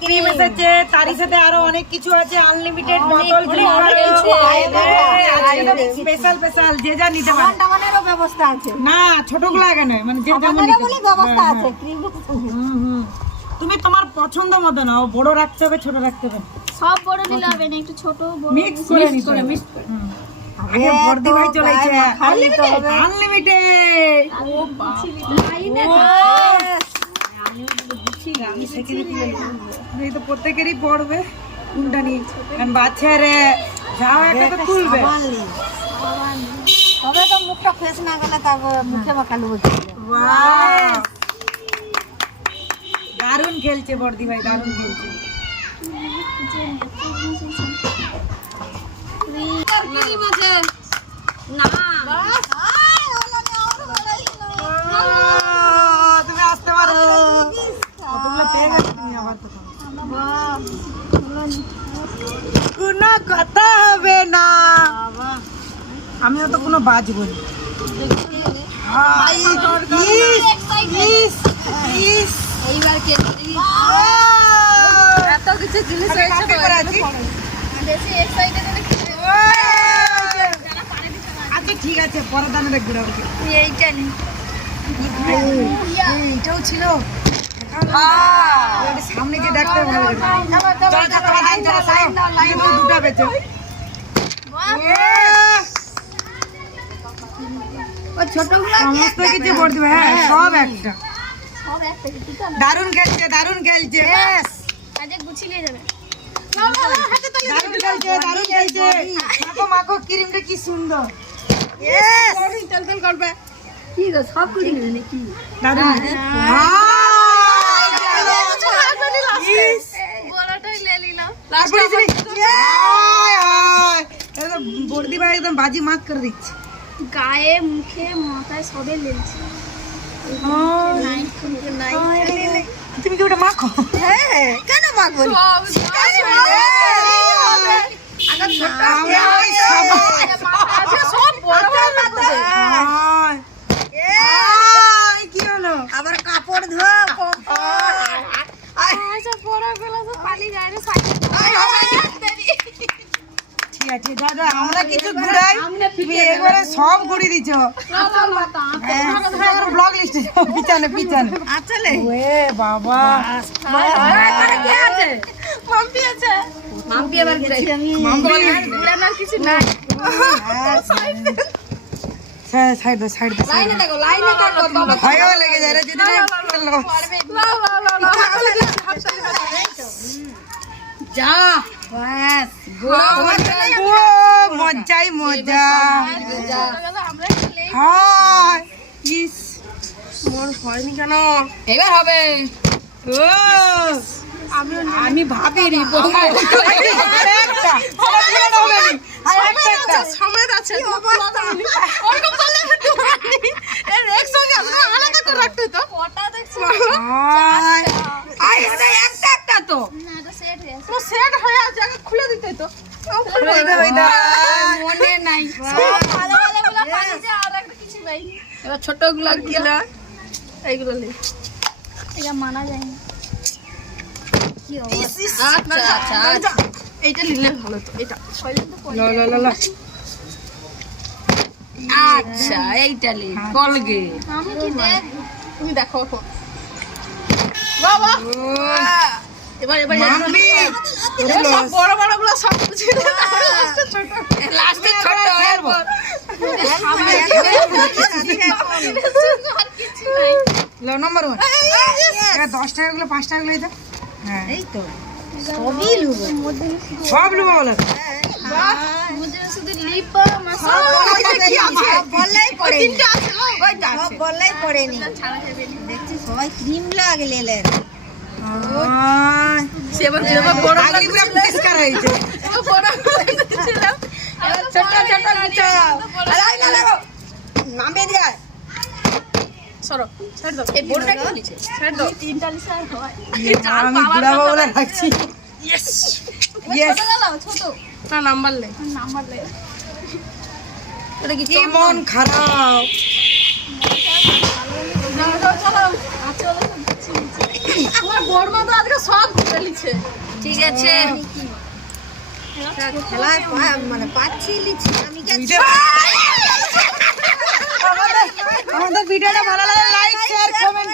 Cream এসেছে, তারই সাথে আরো অনেক কিছু আছে, আনলিমিটেড বোতল স্পেশাল স্পেশাল যে যা নিতে পারে। সাবানেরও ব্যবস্থা আছে না ছোটগুলো আগে নয়, মানে যে যেমন সাবানেরও বলে ব্যবস্থা আছে ক্রিম। তুমি তোমার পছন্দ মতো নাও, বড় রাখতে হবে ছোট রাখতে হবে, সব বড় নিলে হবে না, একটু ছোট বড় মিক্স করে নিতে হবে। আগে বর্দি ভাই চলেছে আনলিমিটেড। ও বাবা লাইনে এই তো প্রত্যেকেরই পড়বে কোনটা নিয়ে, কারণ বাচ্চারে যাও একটা তো তুলবে। তবে তো মুখটা ফ্রেশ না গেলে তারপর মুখে বাকালু হচ্ছে। দারুণ খেলছে বর্দি ভাই, দারুণ খেলছে। তুমি আসতে পারো, কতগুলো পেয়ে গেছো তুমি আবার। তো কোনো কথা হবে না, আমিও তো কোনো বাজবো না। এইবার কে এত কিছু জিনিস হয়েছে বেশি এক্সাইটেড হলে কি আচ্ছা ঠিক আছে, পরে দামে দেখবো। এইটা নি এইটাও ছিল সামনে যে দেখতে ভালো দুটা বেচো। সমস্ত কিছু পড়তে হবে, হ্যাঁ সব একটা। দারুণ খেলছে, দারুণ খেলছে, কাজে গুছিয়ে নিয়ে যাবে। দারুণ খেলছে, দারুণ খেলছে। মাখো মাখো ক্রিমটা কি সুন্দর, চল করবে কি গো, সব করে নিলে নাকি? দারুণ। বড়টাই লে নিলাম। বর্দি ভাই একদম বাজি মাত করে দিচ্ছে। গায়ে মুখে মাথায় সবে লেলছে। তুমি কি ওটা মাখো? হ্যাঁ কেন মাখবো না? কি হলো আবার কাপড় ধোয়া ঠিক আছে দাদা, আমরা কিছু ঘুরাই, তুমি এবারে সব ঘুরি দিচ্ছ। ব্লগ লিস্টে পিছনে পিছনে আসলে ওয়ে বাবা কে আছে? মাম্পি আছে। মাম্পি আবার ঘুরানোর কিছু নাই। সাইড সাইড লাইনে দেখো, লাইনে দেখো। ভয়ও লেগে যায় রে যদি যা বাস মজাই মজা। আমরা হায় ইস মন হয়নি কেন? এবার হবে। আমি ভাবি রি সমেত আছে ওরকম করলে এর একসঙ্গে আলাদা করে রাখতে তো কটা দেখছো? একটা একটা তো না, এটা সেট হয়ে আছে। তো সেট হয়ে আছে, আগে খুলে দিতে তো। মনে নাই ভালো ভালো গুলো পানি যে আর একটা কিছু নাই। এবার ছোটগুলো কিলা এইগুলো নে, এটা মানা যায় না। কি আচ্ছা আচ্ছা আচ্ছা, এইটা নিলে ভালো তো। এটা আচ্ছা এইটা নে কলগে। আমি কি দেখ, তুমি দেখো বাবা। এবার এবার সব বড় বড় গুলো সব কিছু লাস্টে ছোট হয়ে নম্বর 1 10 টাকা গুলো 5 টাকা গুলো হ্যাঁ এই তো সবই লুবো সব লুবা বলে মুঝে শুধু লিপ বললেই পড়ে তিনটা আছে না, ওইটা আছে। বললেই পড়েনি ছাড়া যাবে না। দেখছি সবাই ক্রিম লাগে লেলেন সে এবার বড় আগলি পুরো পরিষ্কার হয়েছে। বড় ছিলাম, এবার ছোট ছোট কিছু আলাই না লাগো নামে যায় সরো ছেড়ে দাও। এই বড়টা কি নিচে ছেড়ে দাও। তিনটা লিসা হয়। আমি বুড়া বাবুলা রাখছি। ইয়েস ইয়েস ছোট গেল, ছোট না নাম্বার লে, নাম্বার লে। এটা কি কি মন খারাপ। চলো চলো আচ্ছা তোমার বড় মা তো আজকে সব ঘুরে নিচ্ছে। ঠিক আছে খেলায় মানে পাচ্ছি লিচ্ছি আমি আমাদের ভিডিওটা ভালো লাগলে লাইক শেয়ার কমেন্ট